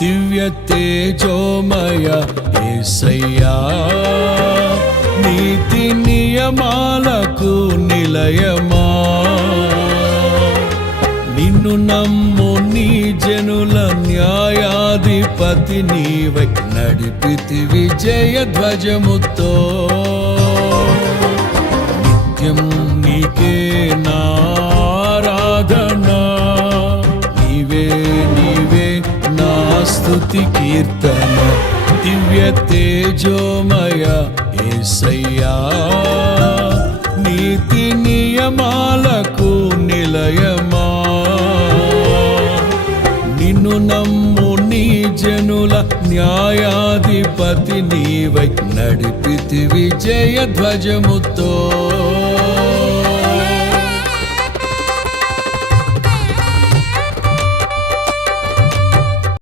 దివ్య తేజోమయ యేసయ్యా, నీతి నియమాలకు నిలయమా, నిన్ను నమ్ము నీ జనుల న్యాయాధిపతి నీవై నడిపితి విజయ ధ్వజముతో. నిత్యం నీకే నారాధనా, నీవే నీవే నా స్తుతి కీర్తన. దివ్య తేజోమయ యేసయ్యా, నీతి నియమాలకు నిలయమా, నిన్ను నమ్ము నీ జనుల న్యాయాధిపతి నీవై నడిపితి విజయ ధ్వజముతో.